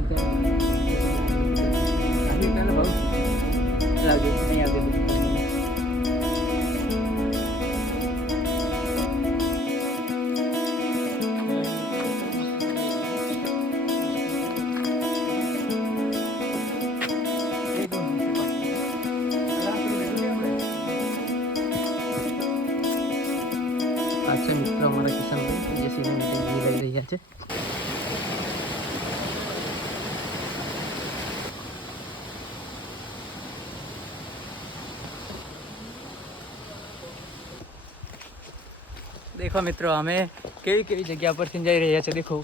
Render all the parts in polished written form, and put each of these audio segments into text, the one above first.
camping આવી ચાલો ભાવ લાવજો અહીં આવજો अच्छा मित्र हमारा किसान भाई जे सीमेंट लई રહ્યા છે देखो मित्रों हमें केवी केवी जगह पर थी जाई રહ્યા છે देखो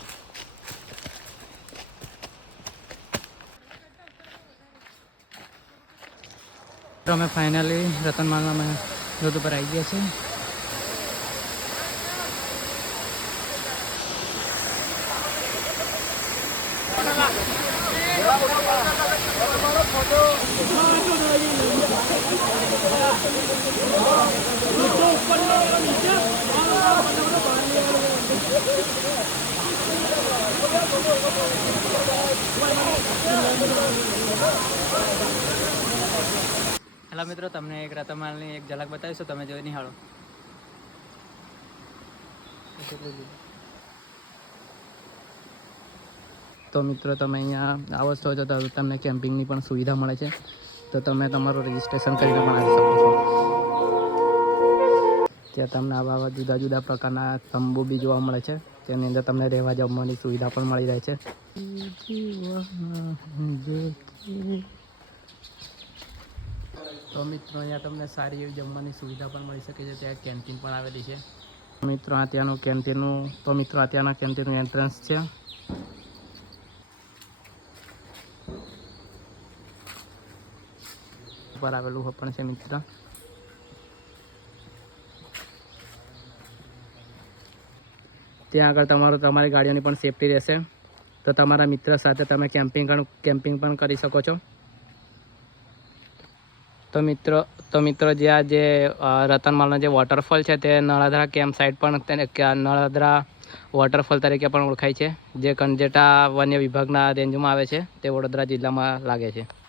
तो हमें फाइनली रतनमाला में रोड पर आई गया છે हेलो मित्रों तमने एक रतनमालनी एक झलक बतावीशो तमे जोई निहाळो तो मित्रों तमे अहींया आवो છો તો તમને કેમ્પિંગની પણ સુવિધા મળે છે તો તમે તમારું રજિસ્ટ્રેશન કરીને પણ આવી શકો છો ત્યાં તમને આવા જુદા જુદા પ્રકારના તંબુ બી જોવા મળે છે તેની અંદર તમને રહેવા જમવાની સુવિધા પણ મળી રહે છે તો મિત્રો અહીંયા તમને સારી એવી જમવાની સુવિધા પણ મળી શકે છે ત્યાં કેન્ટીન પણ આવેલી છે મિત્રો આ ત્યાંનું કેન્ટીનનું તો મિત્રો આ ત્યાંના કેન્ટીનનું એન્ટ્રન્સ છે પર આવેલું પણ છે મિત્ર ત્યાં આગળ તમારી ગાડીઓની પણ સેફટી રહેશે તો તમારા મિત્ર સાથે તમે કેમ્પિંગ પણ કરી શકો છો તો મિત્રો જે આ જે રતનમાલનો જે વોટરફોલ છે તે નળાદરા કેમ્પ સાઇટ પણ નળાદરા વોટરફોલ તરીકે પણ ઓળખાય છે જે કંજેટા વન્ય વિભાગના રેન્જમાં આવે છે તે વડોદરા જિલ્લામાં લાગે છે